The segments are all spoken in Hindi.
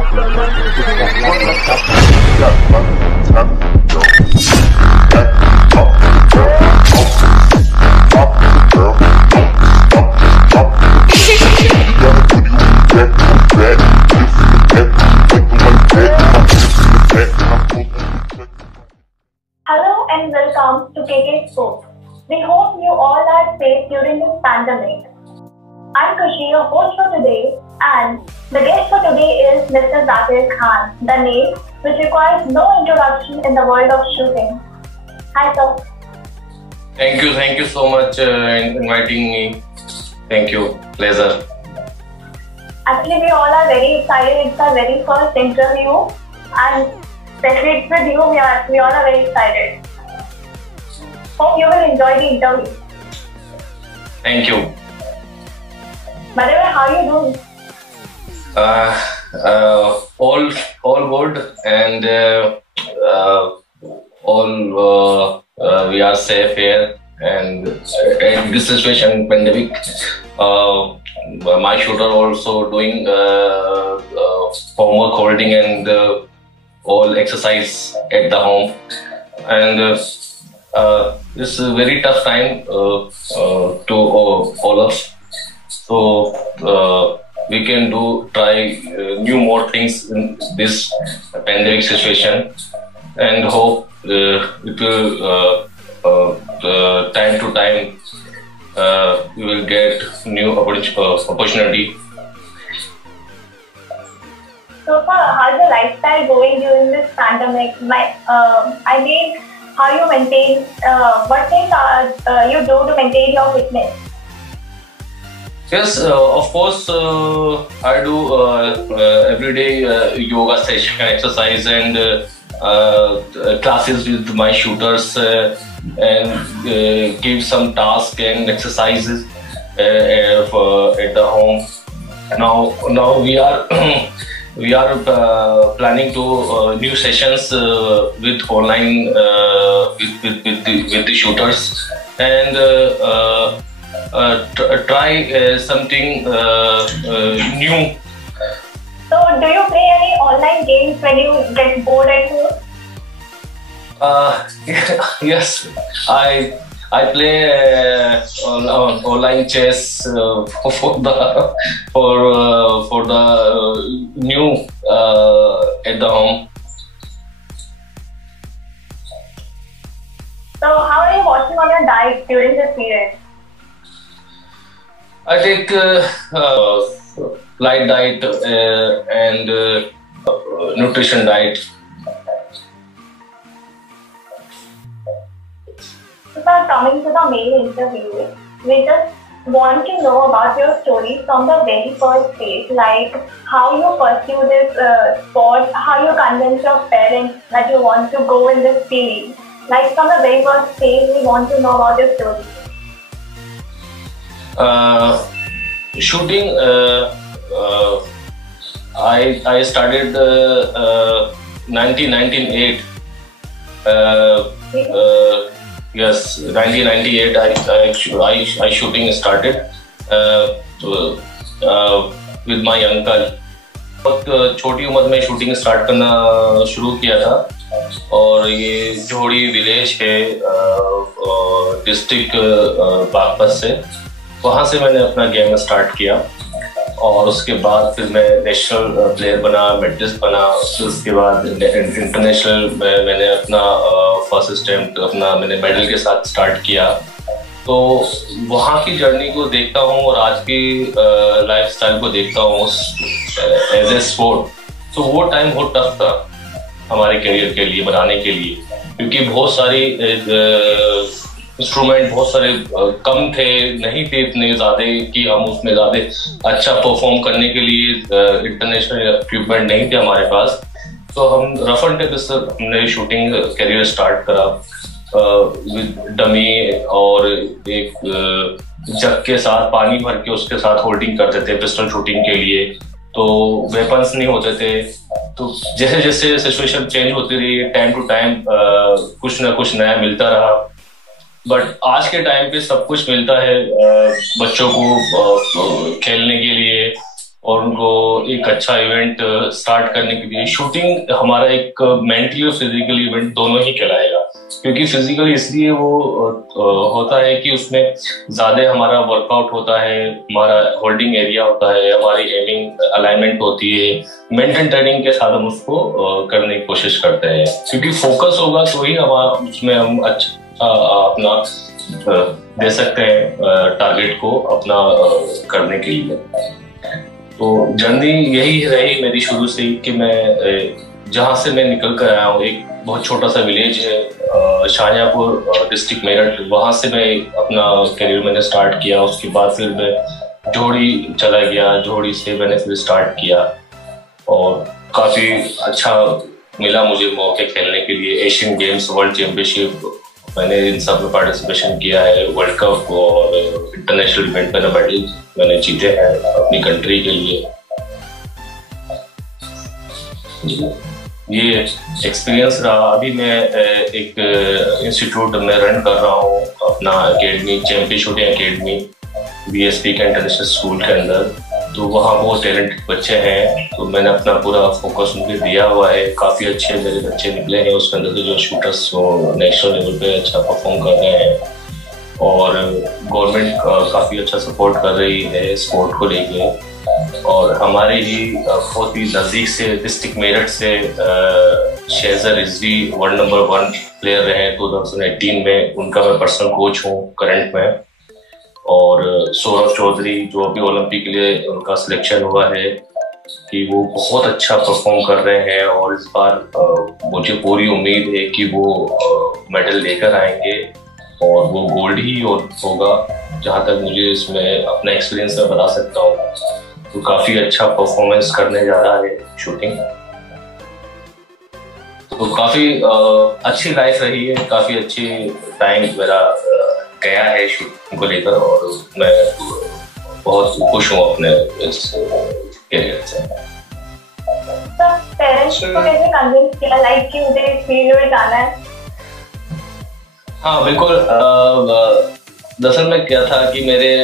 Hello and welcome to KK Sports. We hope you all are safe during this pandemic. I'm Kushi, your host for today, and the guest for today is Mr. Zakir Khan, the name which requires no introduction in the world of shooting. Hi, sir. Thank you so much inviting me. Thank you, pleasure. Actually, we all are very excited. It's our very first interview, and especially with you, we all are very excited. Hope you will enjoy the interview. Thank you. By the way, how are you doing? All good, and we are safe here. And in this situation, pandemic, my shooter also doing homework holding and all exercise at the home. And this is a very tough time to all of us. So we can try new more things in this pandemic situation, and hope it will time to time we will get new opportunity. So far, how's the lifestyle going during this pandemic? I mean, how you maintain? What things you do to maintain your fitness? Yes, of course, I do everyday yoga session, exercise, and classes with my shooters, and give some tasks and exercises at the home. Now we are we are planning to new sessions with online with the shooters, and try something new. So, do you play any online games when you get bored at home? Yes, I play online chess for the new at the home. So, how are you watching on your diet during this period? I take light diet and nutrition diet. Now, coming to the main interview, we just want to know about your story from the very first phase, like how you pursue this sport, how you convince your parents that you want to go in this field. Like from the very first phase, we want to know about your story. Shooting, I started 1998. Yes, 1998. I shooting started with my uncle. बहुत छोटी उम्र में शूटिंग स्टार्ट करना शुरू किया था, और ये जोड़ी विलेज है डिस्ट्रिक्ट बागपत से, वहाँ से मैंने अपना गेम स्टार्ट किया। और उसके बाद फिर मैं नेशनल प्लेयर बना, मेडलिस्ट बना। फिर उसके बाद इंटरनेशनल मैंने अपना फर्स्ट अटेम्प्ट अपना मैंने मेडल के साथ स्टार्ट किया। तो वहाँ की जर्नी को देखता हूँ और आज की लाइफस्टाइल को देखता हूँ एज ए स्पोर्ट। तो वो टाइम बहुत टफ था हमारे करियर के लिए, बनाने के लिए, क्योंकि बहुत सारी इंस्ट्रूमेंट बहुत सारे कम थे, नहीं थे इतने ज़्यादा कि हम उसमें ज़्यादा अच्छा परफॉर्म करने के लिए इंटरनेशनल इक्विपमेंट नहीं थे हमारे पास। तो हम रफ एंड टफ से हमने शूटिंग करियर स्टार्ट करा विद डमी, और एक जग के साथ पानी भर के उसके साथ होल्डिंग करते थे पिस्टल शूटिंग के लिए। तो वेपन्स नहीं होते थे। तो जैसे जैसे सिचुएशन चेंज होती रही, टाइम टू टाइम कुछ ना कुछ नया मिलता रहा। बट आज के टाइम पे सब कुछ मिलता है बच्चों को खेलने के लिए, और उनको एक अच्छा इवेंट स्टार्ट करने के लिए शूटिंग हमारा एक मेंटली और फिजिकली इवेंट दोनों ही कहलाएगा। क्योंकि फिजिकली इसलिए वो होता है कि उसमें ज्यादा हमारा वर्कआउट होता है, हमारा होल्डिंग एरिया होता है, हमारी एमिंग अलाइनमेंट होती है। मेंटल ट्रेनिंग के साथ हम उसको करने की कोशिश करते हैं, क्योंकि फोकस होगा तो ही हमारा उसमें हम अच्छा अपना दे सकते हैं टारगेट को अपना करने के लिए। तो जर्नी यही रही मेरी शुरू से ही कि मैं जहाँ से मैं निकल कर आया हूँ, एक बहुत छोटा सा विलेज है शाहजहाँपुर डिस्ट्रिक्ट मेरठ, वहाँ से मैं अपना करियर मैंने स्टार्ट किया। उसके बाद फिर मैं जोड़ी चला गया, जोड़ी से मैंने फिर स्टार्ट किया और काफ़ी अच्छा मिला मुझे मौके खेलने के लिए। एशियन गेम्स, वर्ल्ड चैंपियनशिप, मैंने इन सब में पार्टिसिपेशन किया है। वर्ल्ड कप और इंटरनेशनल इवेंट में मेडल मैंने जीते हैं अपनी कंट्री के लिए। ये एक्सपीरियंस रहा। अभी मैं एक इंस्टीट्यूट में रन कर रहा हूँ अपना academy, champion shooting academy BSP के इंटरनेशनल स्कूल के अंदर। तो वहाँ बहुत टैलेंटेड बच्चे हैं, तो मैंने अपना पूरा फोकस उनके दिया हुआ है। काफ़ी अच्छे मेरे बच्चे निकले हैं उसके अंदर से, जो शूटर्स नेशनल लेवल पे अच्छा परफॉर्म कर रहे हैं। और गवर्नमेंट काफ़ी अच्छा सपोर्ट कर रही है स्पोर्ट को लेके। और हमारे ही बहुत ही नज़दीक से डिस्ट्रिक्ट मेरठ से शेहज़र रिजवी वर्ल्ड नंबर 1 प्लेयर रहे 2018 में, उनका मैं पर्सनल कोच हूँ करंट में। और सौरभ चौधरी जो अभी ओलंपिक के लिए उनका सिलेक्शन हुआ है, कि वो बहुत अच्छा परफॉर्म कर रहे हैं। और इस बार मुझे पूरी उम्मीद है कि वो मेडल लेकर आएंगे और वो गोल्ड ही होगा, जहाँ तक मुझे इसमें अपना एक्सपीरियंस मैं बता सकता हूँ। तो काफ़ी अच्छा परफॉर्मेंस करने जा रहा है शूटिंग। तो काफ़ी अच्छी लाइफ रही है, काफ़ी अच्छी टाइम मेरा गया है शूटिंग को लेकर, और मैं बहुत खुश हूँ अपने इस करियर से। पेरेंट्स को कैसे कन्विंस किया लाइक कि मुझे इस फील्ड में जाना है? हाँ बिल्कुल। दरअसल में क्या था कि मेरे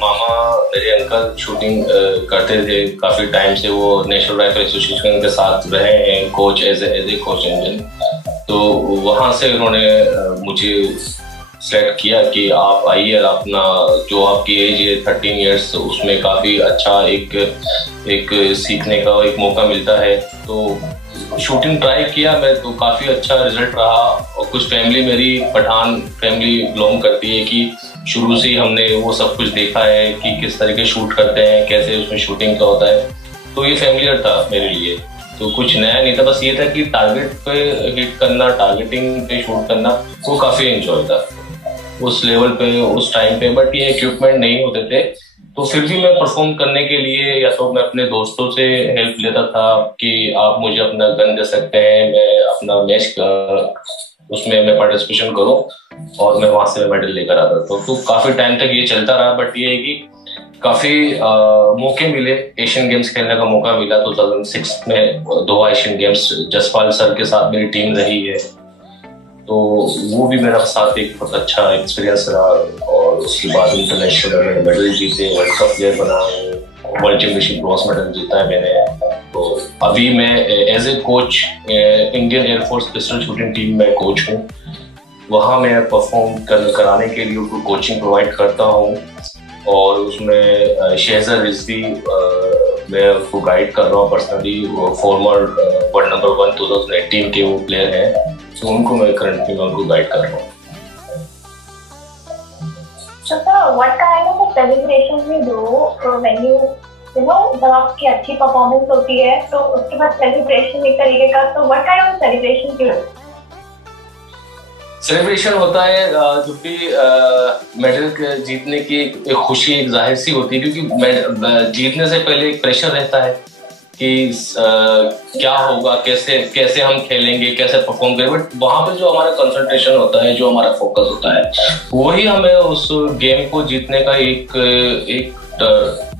मामा, मेरे अंकल शूटिंग करते थे काफ़ी टाइम से। वो नेशनल राइफल एसोसिएशन के साथ रहे हैं coach, as a coach engine. तो वहाँ से उन्होंने मुझे सेलेक्ट किया कि आप आइए, अपना जो आपकी एज है 13 ईयर्स, उसमें काफ़ी अच्छा एक सीखने का एक मौका मिलता है। तो शूटिंग ट्राई किया मैं, तो काफ़ी अच्छा रिजल्ट रहा। और कुछ फैमिली मेरी पठान फैमिली बिलोंग करती है कि शुरू से ही हमने वो सब कुछ देखा है कि किस तरीके शूट करते हैं, कैसे उसमें शूटिंग का होता है। तो ये फैमिलियर था मेरे लिए, तो कुछ नया नहीं था। बस ये था कि टारगेट पे हिट करना, टारगेटिंग पे शूट करना, वो काफ़ी एंजॉय था उस लेवल पे, उस टाइम पे। बट ये इक्विपमेंट नहीं होते थे, तो फिर भी मैं परफॉर्म करने के लिए या तो मैं अपने दोस्तों से हेल्प लेता था कि आप मुझे अपना गन दे सकते हैं, मैं अपना मैच उसमें मैं पार्टिसिपेशन करूं, और मैं वहां से मेडल लेकर आता था। तो काफी टाइम तक ये चलता रहा। बट ये है कि काफी मौके मिले, एशियन गेम्स खेलने का मौका मिला 2006 में। 2 एशियन गेम्स जसपाल सर के साथ मेरी टीम रही है, तो वो भी मेरा साथ एक बहुत अच्छा एक्सपीरियंस रहा। और उसके बाद इंटरनेशनल मेडल जीते, वर्ल्ड कप प्लेयर बना, वर्ल्ड चैंपियनशिप ब्रॉन्ज मेडल जीता है मैंने। तो अभी मैं as a coach Indian air force pistol shooting team में कोच हूँ। वहाँ मैं परफॉर्म कराने के लिए उनको कोचिंग प्रोवाइड करता हूँ, और उसमें शेहज़र रिजवी मैं उनको गाइड कर रहा हूँ पर्सनली। वो फॉर्मर वर्ल्ड नंबर 1 2018 के वो प्लेयर हैं, तो उनको मैं करंटली उनको गाइड कर रहा हूँ। So sir, what kind of a celebration we do when you know जब आपकी अच्छी परफॉर्मेंस होती है तो उसके बाद सेलिब्रेशन एक तरीके का, तो what kind of celebration do you do? Celebration होता है जो भी मेडल जीतने की एक खुशी एक जाहिर सी होती है, क्योंकि जीतने से पहले एक प्रेशर रहता है कि क्या होगा, कैसे हम खेलेंगे, कैसे परफॉर्म करेंगे। बट वहाँ पे जो हमारा कंसंट्रेशन होता है, जो हमारा फोकस होता है, वही हमें उस गेम को जीतने का एक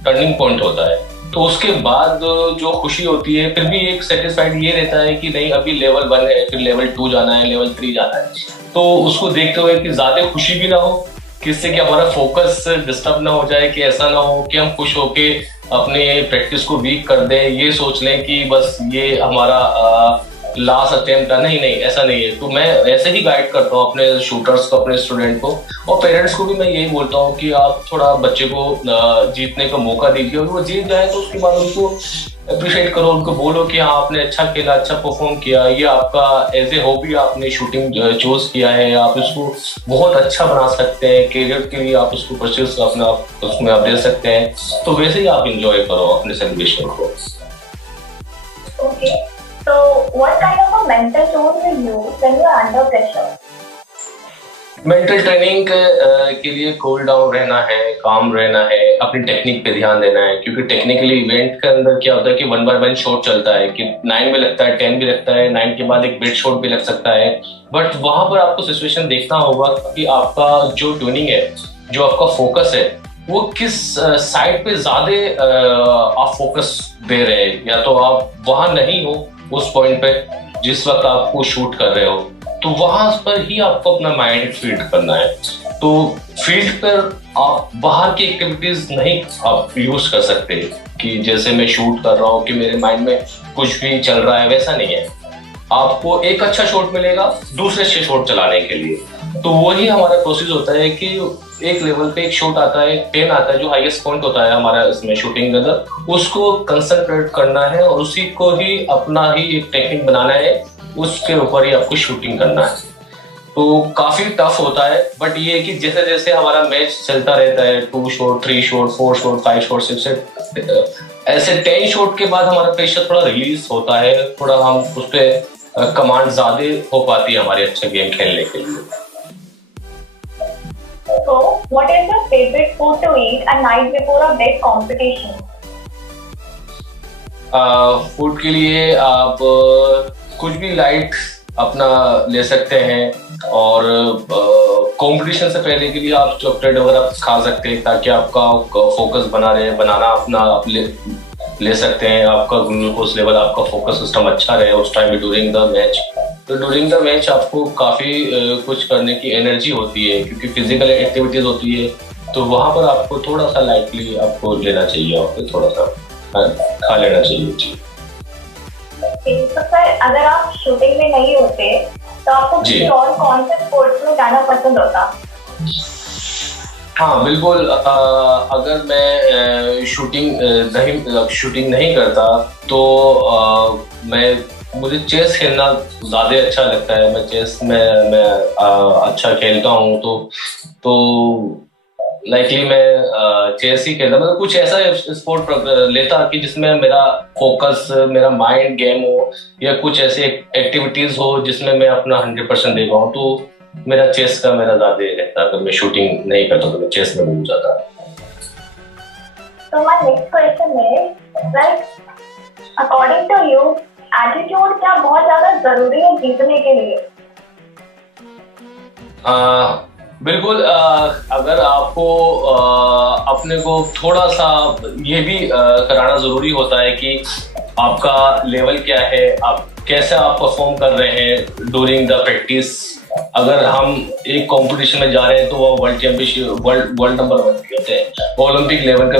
टर्निंग पॉइंट होता है। तो उसके बाद जो खुशी होती है, फिर भी एक सेटिस्फाइड ये रहता है कि नहीं, अभी लेवल 1 है, फिर लेवल 2 जाना है, लेवल 3 जाना है। तो उसको देखते हुए कि ज्यादा खुशी भी ना हो, किससे कि हमारा फोकस डिस्टर्ब ना हो जाए, कि ऐसा ना हो कि हम खुश होके अपने प्रैक्टिस को वीक कर दें, ये सोच लें कि बस ये हमारा लास्ट अटेम्प्ट है। नहीं नहीं, ऐसा नहीं है। तो मैं ऐसे ही गाइड करता हूँ अपने शूटर्स को, अपने स्टूडेंट को, और पेरेंट्स को भी मैं यही बोलता हूँ कि आप थोड़ा बच्चे को जीतने का मौका दीजिए, और वो जीत जाए तो उसके बाद उनको अप्रिशिएट करो, उनको बोलो कि हाँ आपने अच्छा खेला, अच्छा परफॉर्म किया, ये आपका एज ए हॉबी आपने शूटिंग चूज किया है, आप इसको बहुत अच्छा बना सकते हैं, करियर के लिए आप उसको परचेज अपना उसमें आप दे सकते हैं। तो वैसे ही आप इंजॉय करो अपने सेलिब्रेशन को। Okay. So, what kind of a mental tone you use when you are under pressure? Mental training के लिए कूल डाउन रहना है, काम रहना है, अपनी टेक्निक पे ध्यान देना है, क्योंकि टेक्निकली इवेंट के अंदर क्या होता है कि 1 by 1 शॉट चलता है, कि 9 भी लगता है, 10 भी लगता है, 9 के बाद एक बेड शॉट भी लग सकता है। बट वहां पर आपको सिचुएशन देखना होगा कि आपका जो ट्यूनिंग है, जो आपका फोकस है, वो किस साइड पे ज्यादा आप फोकस दे रहे हैं, या तो आप वहां नहीं हो उस पॉइंट पे जिस वक्त आपको शूट कर रहे हो, तो वहां पर ही आपको अपना माइंड फीड करना है। तो फील्ड पर आप बाहर की एक्टिविटीज नहीं आप यूज कर सकते, कि जैसे मैं शूट कर रहा हूँ कि मेरे माइंड में कुछ भी चल रहा है, वैसा नहीं है। आपको एक अच्छा शॉट मिलेगा दूसरे अच्छे शॉट चलाने के लिए। तो वही हमारा प्रोसेस होता है कि एक लेवल पे एक शॉट आता है, 10 आता है, जो हाईएस्ट पॉइंट होता है हमारा इसमें शूटिंग के अंदर, उसको कंसंट्रेट करना है और उसी को ही अपना ही एक टेक्निक बनाना है, उसके ऊपर ही आपको शूटिंग करना है। तो काफी टफ होता है, बट ये है कि जैसे जैसे हमारा मैच चलता रहता है, 2 shot, 3 shot, 4 shot, 5 shot, 6 shot, ऐसे 10 शॉट के बाद हमारा प्रेशर थोड़ा रिलीज होता है, थोड़ा हम उस पर कमांड ज्यादा हो पाती है हमारे अच्छे गेम खेलने के लिए। So, what is your favorite food to eat a night before a big competition? Food के लिए आप कुछ भी लाइट अपना ले सकते हैं, और कंपटीशन से पहले के लिए आप चॉकलेट वगैरह खा सकते हैं, ताकि आपका फोकस बना रहे, बनाना अपना ले सकते हैं, आपका ग्लूकोज लेवल, आपका फोकस सिस्टम अच्छा रहे उस टाइम ड्यूरिंग द मैच। तो ड्यूरिंग द मैच आपको काफ़ी कुछ करने की एनर्जी होती है, क्योंकि फिजिकल एक्टिविटीज होती है, तो वहाँ पर आपको थोड़ा सा लाइटली आपको लेना चाहिए, आपको थोड़ा सा खा लेना चाहिए। तो सर, अगर आप शूटिंग में नहीं होते तो आपको किसी और कौन से स्पोर्ट्स में जाना पसंद होता? हाँ बिल्कुल, अगर मैं शूटिंग नहीं करता तो मुझे चेस खेलना ज़्यादा अच्छा लगता है। मैं चेस में अच्छा खेलता हूँ, तो लाइकली मैं चेस ही खेलता, मतलब कुछ ऐसा स्पोर्ट लेता कि जिसमें मेरा फोकस, मेरा माइंड गेम हो, या कुछ ऐसी एक्टिविटीज हो जिसमें मैं अपना 100% दे पाऊँ। तो मेरा चेस का मेरा ज्यादा रहता, अगर मैं शूटिंग नहीं करता तो मैं चेस में डूब जाता। So my next question is, like, according to you, attitude क्या बहुत ज्यादा जरूरी है जीतने के लिए? बिल्कुल, अगर आपको अपने को थोड़ा सा ये भी कराना जरूरी होता है कि आपका लेवल क्या है, आप कैसे आप परफॉर्म कर रहे हैं ड्यूरिंग द प्रैक्टिस। अगर हम एक कंपटीशन में जा रहे हैं तो वो वर्ल्ड चैंपियनशिप, वर्ल्ड नंबर 1 भी होते हैं, ओलंपिक लेवल के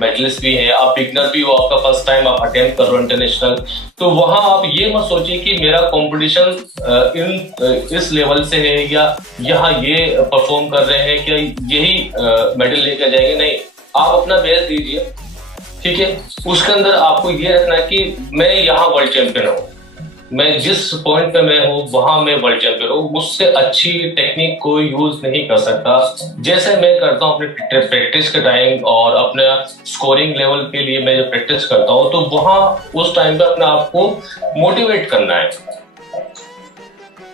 मेडलिस्ट भी हैं, आप बिगनर भी हो, आपका फर्स्ट टाइम आप अटेम्प्ट कर रहे हो इंटरनेशनल, तो वहां आप ये मत सोचिए कि मेरा कंपटीशन इस लेवल से है, या यहाँ ये परफॉर्म कर रहे हैं क्या यही मेडल लेकर जाएंगे। नहीं, आप अपना बेस्ट दीजिए, ठीक है। उसके अंदर आपको ये रखना है कि मैं यहाँ वर्ल्ड चैंपियन हूँ, मैं जिस पॉइंट पे मैं हूँ वहां मैं वर्ल्ड चैंपियन हूँ, मुझसे अच्छी टेक्निक को यूज नहीं कर सकता जैसे मैं करता हूँ अपने प्रैक्टिस के टाइम, और अपने स्कोरिंग लेवल के लिए मैं जब प्रैक्टिस करता हूँ तो वहां उस टाइम पे अपने आप को मोटिवेट करना है,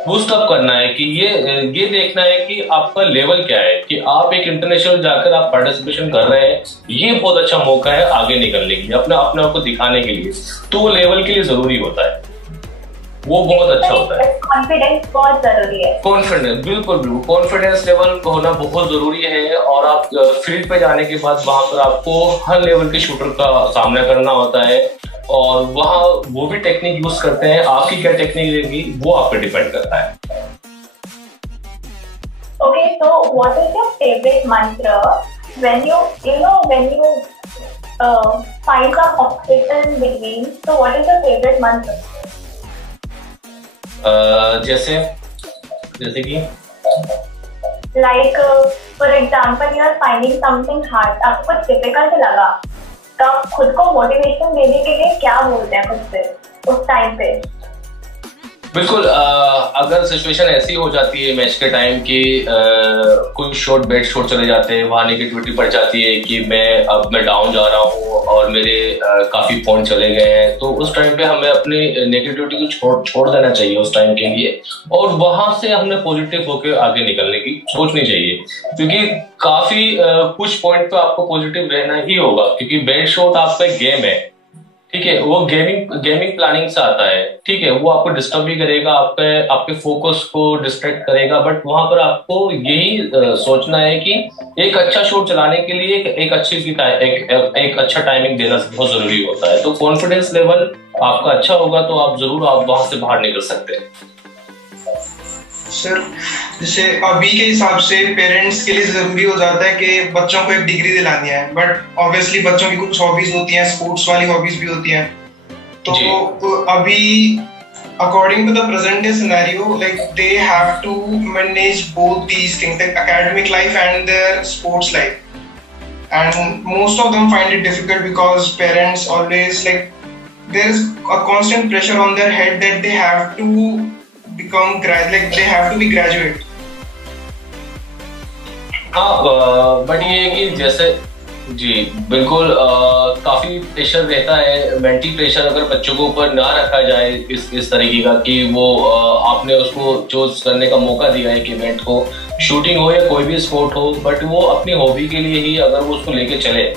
बूस्ट अप करना है, कि ये देखना है कि आपका लेवल क्या है, कि आप एक इंटरनेशनल जाकर आप पार्टिसिपेशन कर रहे हैं, ये बहुत अच्छा मौका है आगे निकलने के लिए, अपने आप को दिखाने के लिए। तो वो लेवल के लिए जरूरी होता है, वो बहुत अच्छा होता है। कॉन्फिडेंस बहुत जरूरी है। कॉन्फिडेंस, बिल्कुल कॉन्फिडेंस लेवल होना बहुत जरूरी है। और आप फील्ड पे जाने के बाद वहां पर आपको हर लेवल के शूटर का सामना करना होता है, और वहां वो भी टेक्निक यूज करते हैं, आपकी क्या टेक्निक रहेगी वो आप पे डिपेंड करता है। Okay, so what is your favorite mantra when you find some obstacle in between. So what is your favorite month? जैसे कि Like for example, you are finding something hard. आपको कुछ difficult लगा, तो आप खुद को मोटिवेशन देने के लिए क्या बोलते हैं खुद से उस टाइम पे? बिल्कुल, अगर सिचुएशन ऐसी हो जाती है मैच के टाइम की कुछ शॉट बैड शॉट चले जाते हैं, वहाँ नेगेटिविटी बढ़ जाती है कि मैं डाउन जा रहा हूँ और मेरे काफी पॉइंट चले गए हैं, तो उस टाइम पे हमें अपनी नेगेटिविटी को छोड़ देना चाहिए उस टाइम के लिए, और वहां से हमें पॉजिटिव होकर आगे निकलने की सोचनी चाहिए, क्योंकि काफी कुछ पॉइंट पे आपको पॉजिटिव रहना ही होगा, क्योंकि बैड शॉट आपका एक गेम है, ठीक है, वो गेमिंग प्लानिंग से आता है, ठीक है, वो आपको डिस्टर्ब भी करेगा, आपके फोकस को डिस्ट्रैक्ट करेगा, बट वहां पर आपको यही सोचना है कि एक अच्छा शॉट चलाने के लिए एक अच्छा टाइमिंग देना बहुत जरूरी होता है। तो कॉन्फिडेंस लेवल आपका अच्छा होगा तो आप वहां से बाहर निकल सकते हैं। सर, जैसे अभी के हिसाब से पेरेंट्स के लिए जरूरी हो जाता है कि बच्चों को एक डिग्री दिलानी है, बट ऑब्वियसली बच्चों की कुछ हॉबीज होती हैं, स्पोर्ट्स वाली हॉबीज भी होती हैं, तो अभी according to the present day scenario, like they have to manage both these things, like academic life and their sports life, and most of them find it difficult because parents always, like there is a constant pressure on their head that they have to become like they have to be graduate. हाँ, बट ये है कि जैसे जी बिल्कुल काफी प्रेशर रहता है, मेंटल प्रेशर अगर बच्चों के ऊपर ना रखा जाए इस तरीके का कि वो आपने उसको चूज करने का मौका दिया है कि इवेंट को, शूटिंग हो या कोई भी स्पोर्ट हो, बट वो अपनी हॉबी के लिए ही अगर वो उसको लेके चले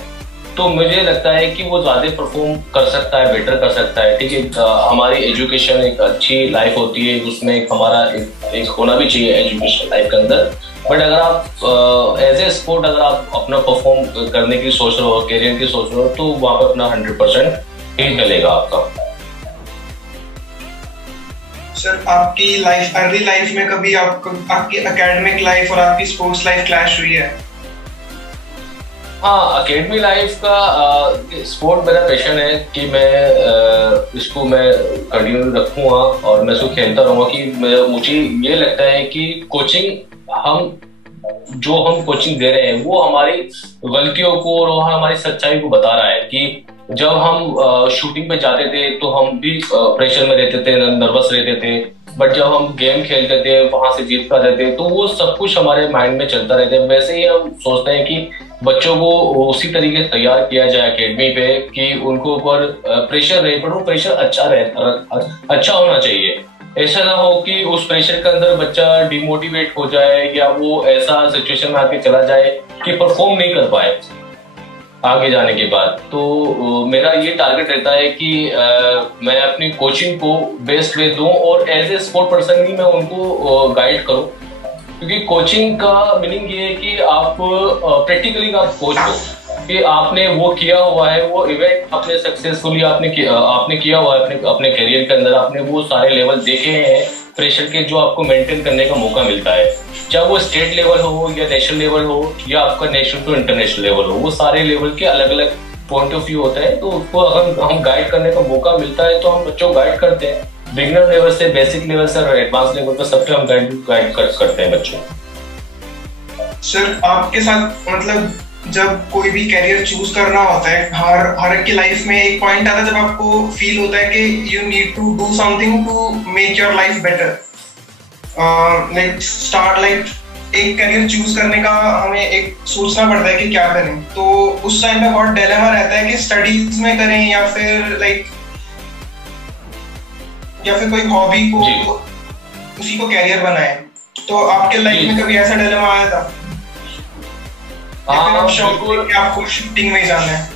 तो मुझे लगता है कि वो ज्यादा परफॉर्म कर सकता है, बेटर कर सकता है, ठीक है। हमारी एजुकेशन एक अच्छी लाइफ होती है, उसमें हमारा एक होना भी चाहिए एजुकेशन लाइफ के अंदर, बट अगर आप एज ए स्पोर्ट अगर आप अपना परफॉर्म करने की सोच रहे हो, करियर की सोच रहे हो, तो वहां पर अपना 100% ही मिलेगा आपका। सर, आपकी लाइफ, अर्ली लाइफ में कभी आपकी एकेडमिक लाइफ और आपकी स्पोर्ट्स लाइफ क्लैश हुई है? हाँ, अकेडमी लाइफ का स्पोर्ट मेरा पैशन है कि इसको मैं कंटिन्यू रखूंगा और मैं इसको खेलता रहूंगा, कि मुझे ये लगता है कि कोचिंग हम कोचिंग दे रहे हैं वो हमारी गलतियों को और हमारी सच्चाई को बता रहा है, कि जब हम शूटिंग पे जाते थे तो हम भी प्रेशर में रहते थे, नर्वस रहते थे, बट जब हम गेम खेलते थे वहां से जीत पाते थे तो वो सब कुछ हमारे माइंड में चलता रहता है। वैसे ही हम सोचते हैं कि बच्चों को उसी तरीके से तैयार किया जाए एकेडमी पे कि उनको ऊपर प्रेशर रहे, पर वो प्रेशर अच्छा होना चाहिए। ऐसा ना हो कि उस प्रेशर के अंदर बच्चा डिमोटिवेट हो जाए या वो ऐसा सिचुएशन में आके चला जाए कि परफॉर्म नहीं कर पाए आगे जाने के बाद। तो मेरा ये टारगेट रहता है कि मैं अपनी कोचिंग को बेस्ट वे दूं और एज ए स्पोर्ट पर्सन ही मैं उनको गाइड करूं, क्योंकि कोचिंग का मीनिंग ये है कि आप प्रैक्टिकली आप कोच हो, कि आपने वो किया हुआ है, वो इवेंट आपने सक्सेसफुली आपने किया हुआ है अपने करियर के अंदर, आपने वो सारे लेवल देखे हैं प्रेशर के जो आपको मेंटेन करने का मौका मिलता है, चाहे वो स्टेट लेवल हो या नेशनल लेवल हो या आपका नेशनल टू इंटरनेशनल लेवल हो, वो सारे लेवल के अलग अलग पॉइंट ऑफ व्यू होते हैं। तो उसको अगर हम गाइड करने का मौका मिलता है तो हम बच्चों को गाइड करते हैं, बिगिनर लेवल से, बेसिक लेवल से और एडवांस लेवल पर सब पे हम गाइड करते हैं बच्चों। सर, आपके साथ मतलब जब कोई भी कैरियर चूज करना होता है, हर एक की लाइफ में एक पॉइंट आता है जब आपको फील होता है कि you need to do something to make your life better, एक कैरियर चूज करने का हमें एक सोचना पड़ता है कि क्या करें, तो उस टाइम पे बहुत डिलेमा रहता है कि स्टडीज में करें या फिर कोई हॉबी को उसी को कैरियर बनाए। तो आपके लाइफ में कभी ऐसा डिलेमा आया था? आपको शूटिंग में जाना है?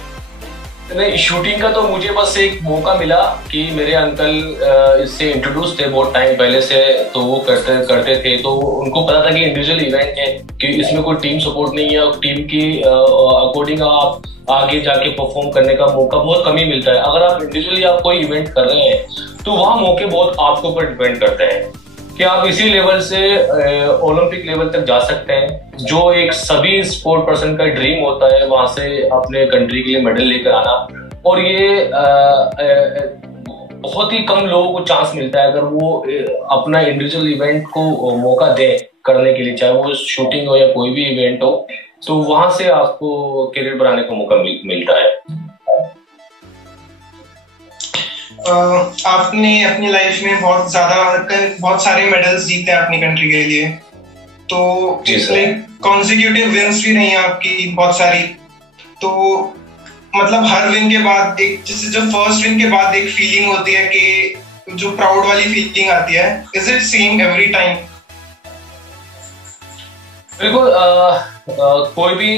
नहीं, शूटिंग का तो मुझे बस एक मौका मिला कि मेरे अंकल इससे इंट्रोड्यूस थे बहुत टाइम पहले से, तो वो करते थे, तो उनको पता था कि इंडिविजुअल इवेंट है, कि इसमें कोई टीम सपोर्ट नहीं है, टीम की अकॉर्डिंग आप आगे जाके परफॉर्म करने का मौका बहुत कम ही मिलता है। अगर आप इंडिविजुअली आप कोई इवेंट कर रहे हैं तो वहाँ मौके बहुत आपके ऊपर डिपेंड करते हैं, कि आप इसी लेवल से ओलंपिक लेवल तक जा सकते हैं, जो एक सभी स्पोर्ट पर्सन का ड्रीम होता है, वहां से अपने कंट्री के लिए मेडल लेकर आना। और ये बहुत ही कम लोगों को चांस मिलता है अगर वो अपना इंडिविजुअल इवेंट को मौका दे करने के लिए, चाहे वो शूटिंग हो या कोई भी इवेंट हो, तो वहां से आपको करियर बनाने का मौका मिलता है। आपने अपनी लाइफ में बहुत सारे मेडल्स जीते हैं अपनी कंट्री के लिए, तो लाइक कॉन्सिक्यूटिव विंस भी रही हैं आपकी बहुत सारी, तो मतलब हर विन के बाद एक, जैसे जब फर्स्ट विन के बाद एक फीलिंग होती है कि जो प्राउड वाली फीलिंग आती है, is it same every time? बिल्कुल, कोई भी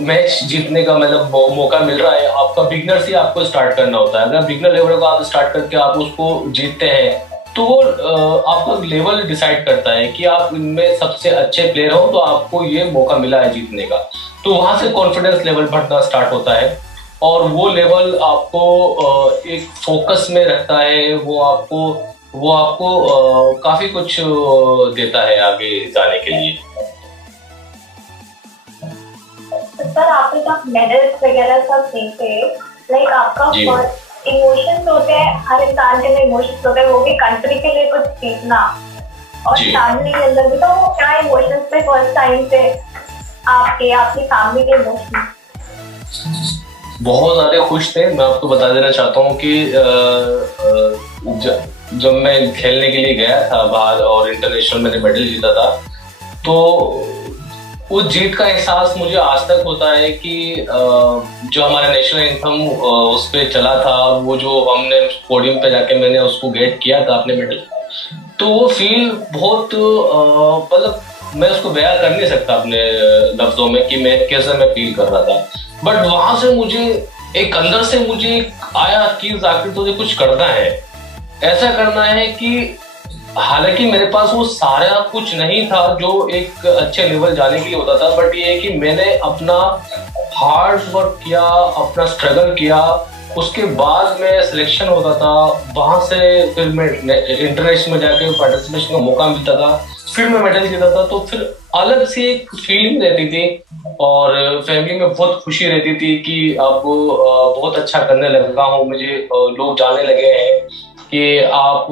मैच जीतने का मतलब मौका मिल रहा है, आपका बिगनर से आपको स्टार्ट करना होता है। अगर बिगनर लेवल को आप स्टार्ट करके आप उसको जीतते हैं, तो वो आपका लेवल डिसाइड करता है कि आप इनमें सबसे अच्छे प्लेयर हो, तो आपको ये मौका मिला है जीतने का। तो वहां से कॉन्फिडेंस लेवल बढ़ना स्टार्ट होता है, और वो लेवल आपको एक फोकस में रखता है, वो आपको काफी कुछ देता है आगे जाने के लिए। सर, आपने जब मेडल्स वगैरह सब जीते, लाइक आपका फर्स्ट इमोशंस होते हैं, हर इंसान के अंदर इमोशंस होते हैं, वो भी कंट्री के लिए कुछ जीतना, और फैमिली के अंदर भी, तो वो क्या इमोशंस थे फर्स्ट टाइम पे आपके, आपकी फैमिली के इमोशंस? बहुत ज्यादा खुश थे। मैं आपको बता देना चाहता हूँ कि जब मैं खेलने के लिए गया था बाहर और इंटरनेशनल मैंने मेडल जीता था, तो उस जीत का एहसास मुझे आज तक होता है कि जो हमारा नेशनल एंथम उस पे चला था, वो जो हमने पोडियम पे जाके मैंने उसको गेट किया था अपने मेडल, तो वो फील बहुत मतलब मैं उसको बयां कर नहीं सकता अपने लफ्जों में कि मैं कैसे मैं फील कर रहा था। बट वहां से मुझे एक अंदर से मुझे आया कि जाकिर तुझे कुछ करना है, ऐसा करना है कि हालांकि मेरे पास वो सारा कुछ नहीं था जो एक अच्छे लेवल जाने के लिए होता था, बट ये है कि मैंने अपना हार्ड वर्क किया, अपना स्ट्रगल किया, उसके बाद में सिलेक्शन होता था, वहां से फिर मैं इंटरनेशनल में जाके पार्टिसिपेशन का मौका मिलता था, फिर मैं मेडल जीता था। तो फिर अलग से एक फीलिंग रहती थी, और फैमिली में बहुत खुशी रहती थी कि अब बहुत अच्छा करने लगा हूँ, मुझे लोग जानने लगे हैं कि आप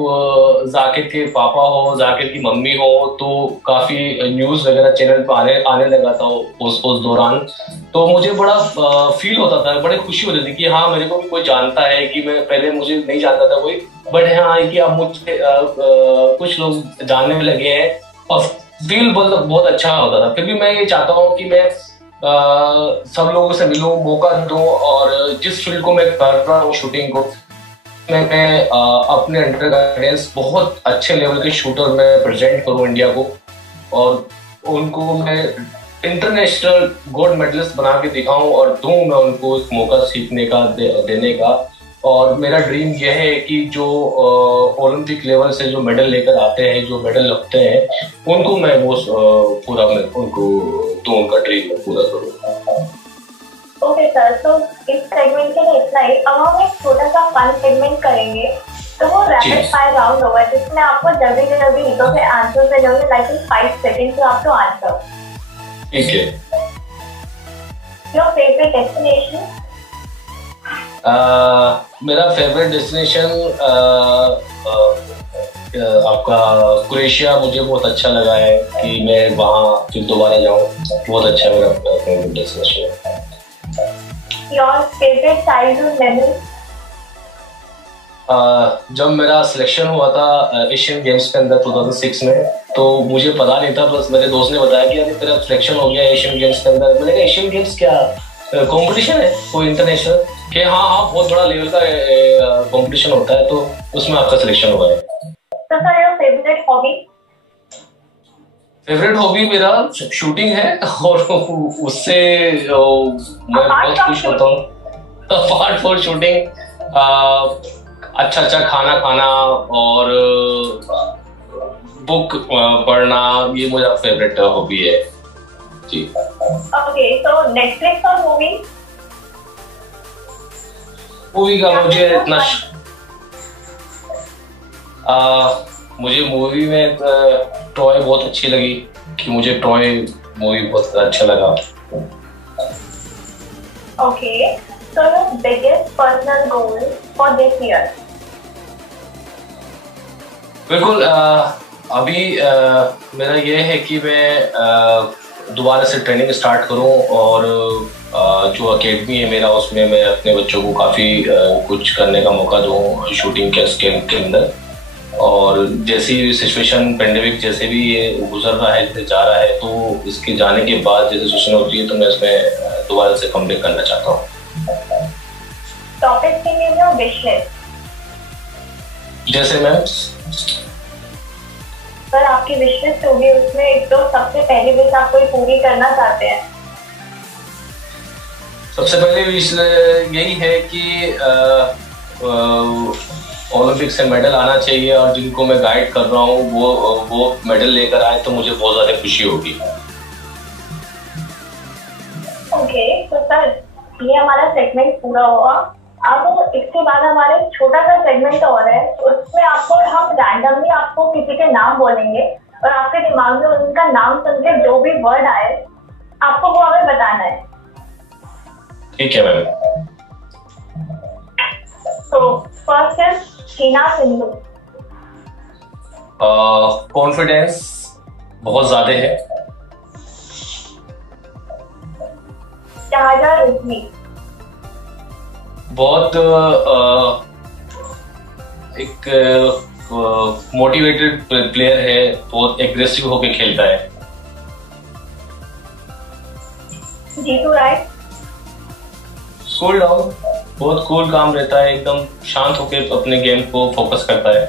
जाकिर के पापा हो, जाकिर की मम्मी हो, तो काफी न्यूज वगैरह चैनल पर आने लगा था उस दौरान। तो मुझे बड़ा फील होता था, बड़ी खुशी होती थी कि हाँ मेरे को भी कोई जानता है, कि मैं पहले मुझे नहीं जानता था कोई, बट हाँ कि अब मुझे कुछ लोग जानने लगे हैं, और फील बहुत अच्छा होता था। फिर भी मैं ये चाहता हूँ कि मैं सब लोगों से मिलूं, मौका दूं, और जिस फील्ड को मैं कर रहा हूँ शूटिंग को, मैं अपने अंडर गाइडेंस बहुत अच्छे लेवल के शूटर में प्रेजेंट करूं इंडिया को, और उनको मैं इंटरनेशनल गोल्ड मेडलिस्ट बना के दिखाऊं, और दूं मैं उनको एक मौका सीखने का, देने का। और मेरा ड्रीम यह है कि जो ओलंपिक लेवल से जो मेडल लेकर आते हैं, जो मेडल लगते हैं, उनको मैं वो पूरा मैं उनको दूं, उनका ड्रीम मैं पूरा करूं। ओके सर, तो इस सेगमेंट के लिए इतना ही। अब हम एक छोटा सा फन सेगमेंट करेंगे, तो वो रैपिड फायर राउंड होगा, जिसमें आपको जल्दी जल्दी हिंटों से आंसर मिलेंगे, लाइक इन 5 सेकंड्स टू आपको आंसर। ठीक है। Your favourite destination? मेरा फेवरेट डेस्टिनेशन आपका क्रोएशिया, मुझे बहुत अच्छा लगा है कि मैं वहाँ फिर दोबारा जाऊँ, बहुत अच्छा मेरा फेवरेट डेस्टिनेशन है। Your favorite childhood memory? जब मेरा सिलेक्शन हुआ था एशियन गेम्स के अंदर 2006 में, तो मुझे पता नहीं था, बस मेरे दोस्त ने बताया कि अरे तेरा सिलेक्शन हो गया एशियन गेम्स के अंदर। मैंने कहा एशियन गेम्स क्या कंपटीशन है कोई इंटरनेशनल? कि हाँ बहुत बड़ा लेवल का कंपटीशन होता है, तो उसमें आपका सिलेक्शन हुआ है। तो sir, your favourite hobby? Favourite hobby मेरा शूटिंग है, और उससे मैं बहुत खुश होता हूँ। अपार्ट फॉर शूटिंग, अच्छा खाना खाना और बुक पढ़ना, ये मेरा फेवरेट हॉबी है जी। ओके, तो नेटफ्लिक्स और मूवी का मुझे इतना मुझे मूवी में ट्रॉय बहुत अच्छी लगी, कि मुझे ट्रॉय मूवी बहुत अच्छा लगा। Okay, so your biggest personal goal for this year? बिल्कुल, अभी मेरा ये है कि मैं दोबारा से ट्रेनिंग स्टार्ट करूं, और जो एकेडमी है मेरा, उसमें मैं अपने बच्चों को काफ़ी कुछ करने का मौका दूं शूटिंग के स्केल के अंदर। और जैसी सिचुएशन पेंडेमिक जैसे भी ये गुजर रहा है, जैसे जा रहा है, तो इसके जाने के बाद जैसे सिचुएशन होती है, तो मैं इसमें दोबारा से कमबैक करना चाहता हूँ। टॉपिक के लिए जो विश लिस्ट, जैसे मैम सर आपकी विश लिस्ट होगी, उसमें एक तो सबसे पहली विश आप कोई पूरी करना चाहते हैं? सबसे पहले विश यही है कि ओलंपिक से मेडल आना चाहिए, और जिनको मैं गाइड कर रहा हूँ वो मेडल लेकर आए, तो मुझे बहुत ज़्यादा खुशी होगी। ओके, तो सर ये हमारा सेगमेंट पूरा हुआ। अब इसके बाद हमारे छोटा सा सेगमेंट और है, उसमें आपको हम रैंडमली आपको किसी के नाम बोलेंगे, और आपके दिमाग में उनका नाम सुन के जो भी वर्ड आए आपको वो हमें बताना है। ठीक है मैम। तो फर्स्ट है हीना सिंधु। कॉन्फिडेंस बहुत ज्यादा है। शाहजा रिजवी। बहुत एक मोटिवेटेड प्लेयर है, बहुत एग्रेसिव होके खेलता है। जीतू राय। कूल डाउन, बहुत कूल काम रहता है, एकदम शांत होके अपने गेम को फोकस करता है।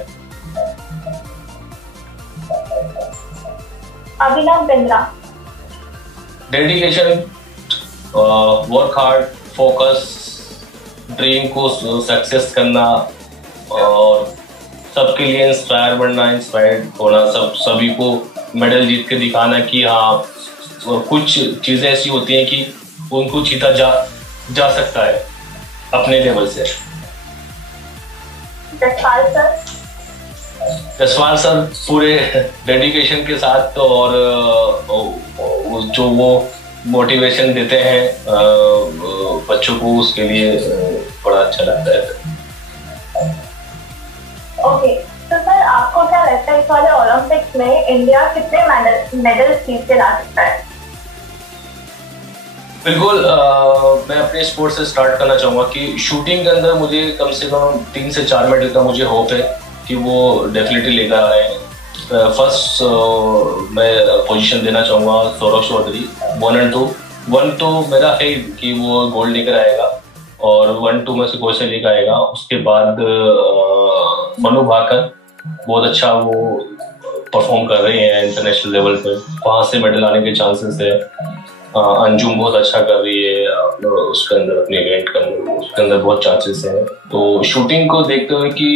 Abhinav Bindra. Dedication, work hard, focus, dream को सक्सेस करना, और सबके लिए इंस्पायर बनना, इंस्पायर्ड होना, सभी को मेडल जीत के दिखाना कि हाँ, कुछ चीजें ऐसी होती हैं कि उनको जीता जा सकता है अपने लेवल से। जसपाल सर पूरे डेडिकेशन के साथ, और जो वो मोटिवेशन देते हैं बच्चों को, उसके लिए बड़ा अच्छा लगता है। ओके, तो सर आपको क्या लगता है इस वाले ओलंपिक्स में इंडिया कितने मेडल जीत के ला सकता है? बिल्कुल, मैं अपने स्पोर्ट से स्टार्ट करना चाहूँगा कि शूटिंग के अंदर मुझे कम से कम 3 से 4 मेडल का मुझे होप है कि वो डेफिनेटली लेकर आ रहे हैं। फर्स्ट मैं पोजीशन देना चाहूँगा सौरभ चौधरी, 1 और 2। 1 तो मेरा है कि वो गोल्ड लेकर आएगा, और 1, 2 में से कोई से लेकर आएगा। उसके बाद मनु भाकर बहुत अच्छा वो परफॉर्म कर रहे हैं इंटरनेशनल लेवल पे, वहाँ से मेडल आने के चांसेस है। अंजुम बहुत अच्छा कर रही है उसके अंदर, अपने इवेंट के अंदर, उसके अंदर बहुत चांसेस हैं। तो शूटिंग को देखते हुए कि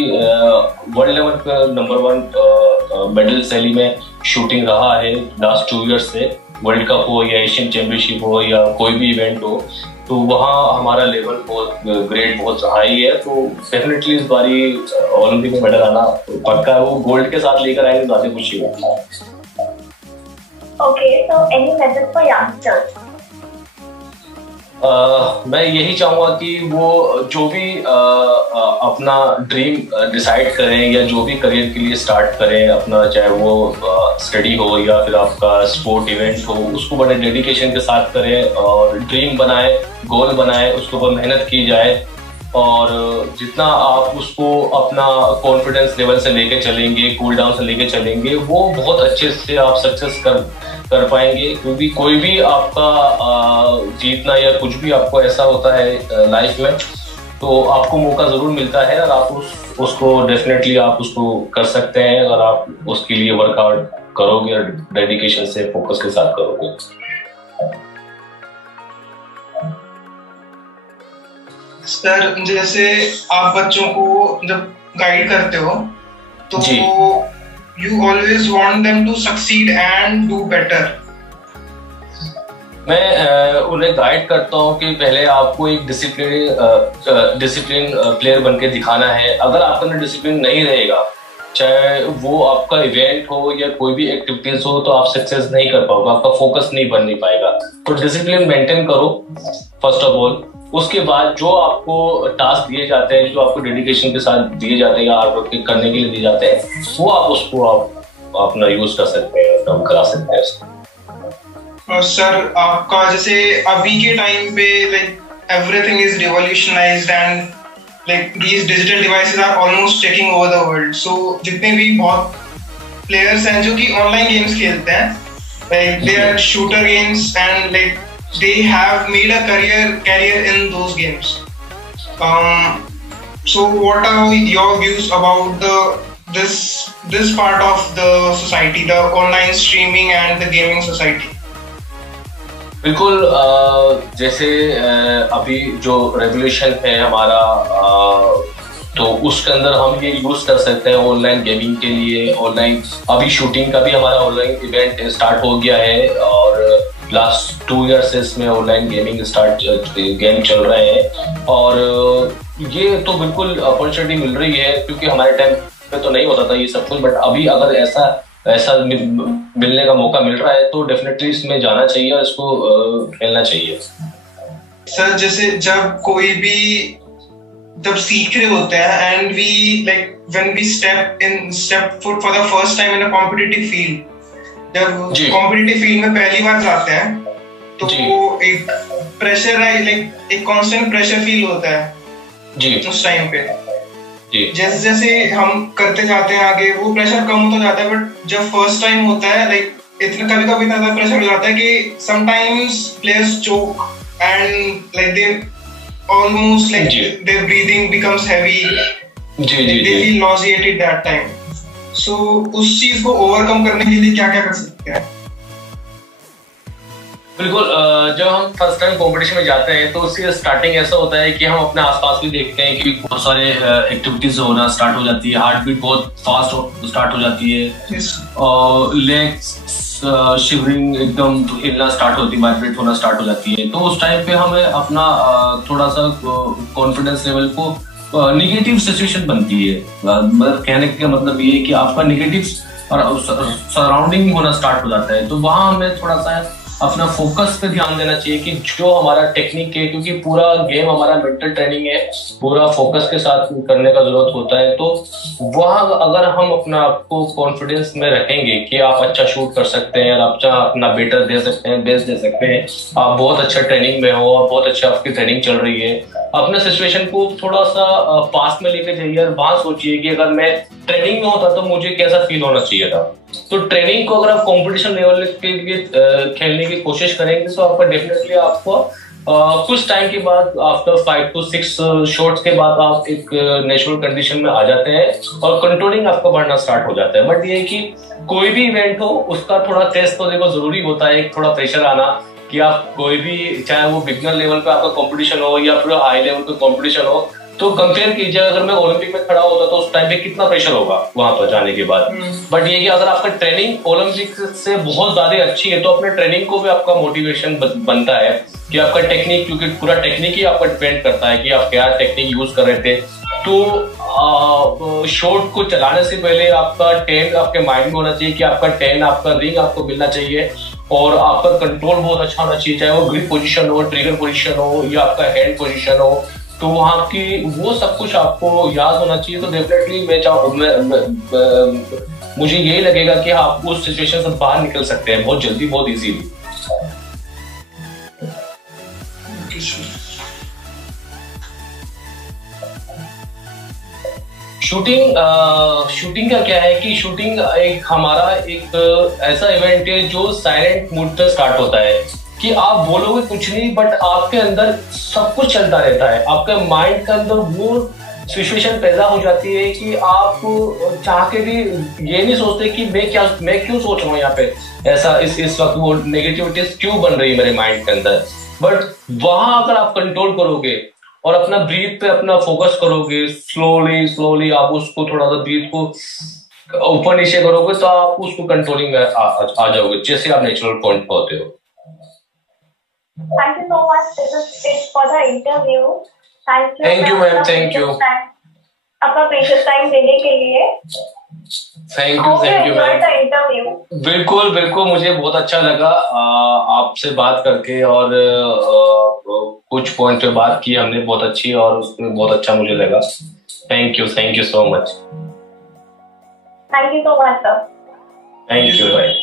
वर्ल्ड लेवल पर नंबर 1 मेडल शैली में शूटिंग रहा है लास्ट 2 ईयर्स से, वर्ल्ड कप हो या एशियन चैंपियनशिप हो या कोई भी इवेंट हो, तो वहाँ हमारा लेवल बहुत ग्रेड बहुत हाई है। तो डेफिनेटली इस बारी ओलंपिक में मेडल आना पक्का है, वो गोल्ड के साथ लेकर आएंगे, ज्यादा खुशी होगी। Okay, so any message for youngsters? मैं यही चाहूँगा कि वो जो भी अपना ड्रीम डिसाइड करें, या जो भी करियर के लिए स्टार्ट करें अपना, चाहे वो स्टडी हो या फिर आपका स्पोर्ट इवेंट हो, उसको बड़े डेडिकेशन के साथ करें, और ड्रीम बनाए, गोल बनाए, उसके ऊपर मेहनत की जाए, और जितना आप उसको अपना कॉन्फिडेंस लेवल से लेके चलेंगे, कूल डाउन से लेके चलेंगे, वो बहुत अच्छे से आप सक्सेस कर पाएंगे। क्योंकि कोई भी आपका जीतना या कुछ भी आपको ऐसा होता है लाइफ में, तो आपको मौका जरूर मिलता है, और आप उसको डेफिनेटली आप उसको कर सकते हैं, अगर आप उसके लिए वर्कआउट करोगे और डेडिकेशन से फोकस के साथ करोगे। सर जैसे आप बच्चों को जब गाइड करते हो तो you always want them to succeed and do better. मैं उन्हें गाइड करता हूँ कि पहले आपको एक डिसिप्लिन प्लेयर बन के दिखाना है। अगर आपके अंदर डिसिप्लिन नहीं रहेगा, चाहे वो आपका इवेंट हो या कोई भी एक्टिविटीज हो, तो आप सक्सेस नहीं कर पाओगे, आपका फोकस नहीं बन नहीं पाएगा। तो डिसिप्लिन मेंटेन करो फर्स्ट ऑफ ऑल। उसके बाद जो आपको टास्क दिए जाते हैं, जो आपको डेडिकेशन के साथ दिए जाते हैं या हार्ड वर्क करने के लिए दिए जाते हैं, वो आप उसको आप अपना यूज कर सकते हैं, काम करा सकते हैं उसको। सर आपका जैसे अभी के टाइम पे like everything is revolutionized and like these digital devices are almost taking over the world. So जितने भी बहुत प्लेयर्स हैं जो कि ऑनलाइन गेम्स खेलते हैं, like they are shooter games and like they have made a career in those games. So what are your views about this part of the society, the online streaming and the gaming society? बिल्कुल, जैसे अभी जो रेवोल्यूशन है हमारा, तो उसके अंदर हम ये यूज कर सकते हैं ऑनलाइन गेमिंग के लिए। ऑनलाइन अभी शूटिंग का भी हमारा ऑनलाइन इवेंट स्टार्ट हो गया है और लास्ट 2 ईयर से इसमें ऑनलाइन गेमिंग गेम चल रहे हैं। और ये तो बिल्कुल अपॉर्चुनिटी मिल रही है, क्योंकि हमारे टाइम पे तो नहीं होता था ये सब कुछ, बट अभी अगर ऐसा मिलने का मौका मिल रहा है तो डेफिनेटली इसमें जाना चाहिए और इसको खेलना चाहिए। सर जैसे जब सीख रहे होते हैं and we like when we step foot for the first time in a competitive field, जब कॉम्पिटिटिव फील्ड में पहली बार जाते हैं तो एक प्रेशर है, लाइक एक कांस्टेंट प्रेशर फील होता है जी उस टाइम पे। जैसे जैसे हम करते जाते हैं आगे वो प्रेशर कम होता जाता है, बट जब फर्स्ट टाइम होता है लाइक इतना कभी इतना प्रेशर हो जाता है कि sometimes players choke and like they almost like their breathing becomes heavy, they feel nauseated that time. So उस चीज को ओवरकम करने के लिए क्या क्या कर सकते हैं? बिल्कुल, जब हम फर्स्ट टाइम कंपटीशन में जाते हैं तो उसकी स्टार्टिंग ऐसा होता है कि हम अपने आसपास भी देखते हैं कि बहुत सारे एक्टिविटीज होना स्टार्ट हो जाती है, हार्ट बीट बहुत फास्ट स्टार्ट हो जाती है, और लेग्स शिवरिंग एकदम हिलना स्टार्ट होती है, वाइब्रेट होना स्टार्ट हो जाती है। तो उस टाइम पे हमें अपना थोड़ा सा कॉन्फिडेंस लेवल को निगेटिव सिचुएशन बनती है। मतलब कहने का मतलब ये है कि आपका निगेटिव सराउंडिंग होना स्टार्ट हो जाता है। तो वहां हमें थोड़ा सा अपना फोकस पे ध्यान देना चाहिए कि जो हमारा टेक्निक है, क्योंकि पूरा गेम हमारा मेंटल ट्रेनिंग है, पूरा फोकस के साथ करने का जरूरत होता है। तो वहां अगर हम अपना आपको कॉन्फिडेंस में रखेंगे कि आप अच्छा शूट कर सकते हैं, आप अपना बेटर दे सकते हैं, बेस्ट दे सकते हैं, आप बहुत अच्छा ट्रेनिंग में हो, बहुत अच्छा आपकी ट्रेनिंग चल रही है, अपने सिचुएशन को थोड़ा सा पास्ट में लेके जाइए और वहां सोचिए कि अगर मैं ट्रेनिंग में होता तो मुझे कैसा फील होना चाहिए था। तो ट्रेनिंग को अगर आप कंपटीशन लेवल के लिए खेलने की कोशिश करेंगे तो आपका डेफिनेटली आपको कुछ टाइम के बाद आफ्टर 5 to 6 शॉट्स के बाद आप एक नेचुरल कंडीशन में आ जाते हैं और कंट्रोलिंग आपका बढ़ना स्टार्ट हो जाता है। बट ये है कि कोई भी इवेंट हो उसका थोड़ा टेस्ट तो देखो जरूरी होता है, एक थोड़ा प्रेशर आना कि आप कोई भी, चाहे वो बिगनर लेवल पे आपका कंपटीशन हो या फिर हाई लेवल पे कंपटीशन हो, तो कंपेयर कीजिए अगर मैं ओलंपिक में खड़ा होता तो उस टाइम पे कितना प्रेशर होगा वहां पर जाने के बाद। बट ये कि अगर आपका ट्रेनिंग ओलंपिक से बहुत ज्यादा अच्छी है तो अपने ट्रेनिंग को भी आपका मोटिवेशन बनता है कि आपका टेक्निक, क्योंकि पूरा टेक्निक ही आपका डिपेंड करता है कि आप क्या टेक्निक यूज कर रहे थे। तो शॉट को चलाने से पहले आपका 10 आपके माइंड में होना चाहिए कि आपका 10 आपका रिंग आपको मिलना चाहिए और आपका कंट्रोल बहुत अच्छा होना चाहिए, चाहे वो ग्रिप पोजीशन हो, ट्रिगर पोजीशन हो या आपका हैंड पोजीशन हो। तो वहाँ की वो सब कुछ आपको याद होना चाहिए। तो डेफिनेटली मुझे यही लगेगा कि आप उस सिचुएशन से बाहर निकल सकते हैं बहुत जल्दी, बहुत इजीली। शूटिंग का क्या है कि शूटिंग एक हमारा एक ऐसा इवेंट है जो साइलेंट मूड पे स्टार्ट होता है कि आप बोलोगे कुछ नहीं बट आपके अंदर सब कुछ चलता रहता है। आपके माइंड के अंदर वो सिचुएशन पैदा हो जाती है कि आप चाह के भी ये नहीं सोचते कि मैं क्यों सोच रहा हूँ यहाँ पे ऐसा, इस वक्त वो नेगेटिविटी क्यों बन रही है मेरे माइंड के अंदर। बट वहां अगर आप कंट्रोल करोगे और अपना ब्रीथ पे अपना फोकस करोगे, स्लोली आप उसको थोड़ा सा ब्रीथ को ऊपर नीचे करोगे तो आप उसको कंट्रोलिंग में आ जाओगे, जैसे आप नेचुरल पॉइंट पे होते हो। Thank you so much. This is it for the interview. Thank you, ma'am. Thank you. अपना प्रीशियस टाइम देने के लिए। Thank you ma'am. इंटरव्यू बिल्कुल बिल्कुल, मुझे बहुत अच्छा लगा आपसे बात करके, और कुछ पॉइंट पे बात की हमने बहुत अच्छी, और उसमें बहुत अच्छा मुझे लगा। Thank you so much. Thank you so much sir. Thank you भाई।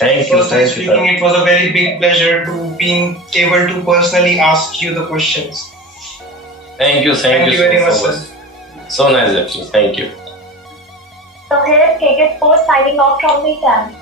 Thank you. Speaking, it was a very big pleasure to being able to personally ask you the questions. Thank you very much, sir. So nice of you. Thank you. So here's KK Sports signing off from the channel.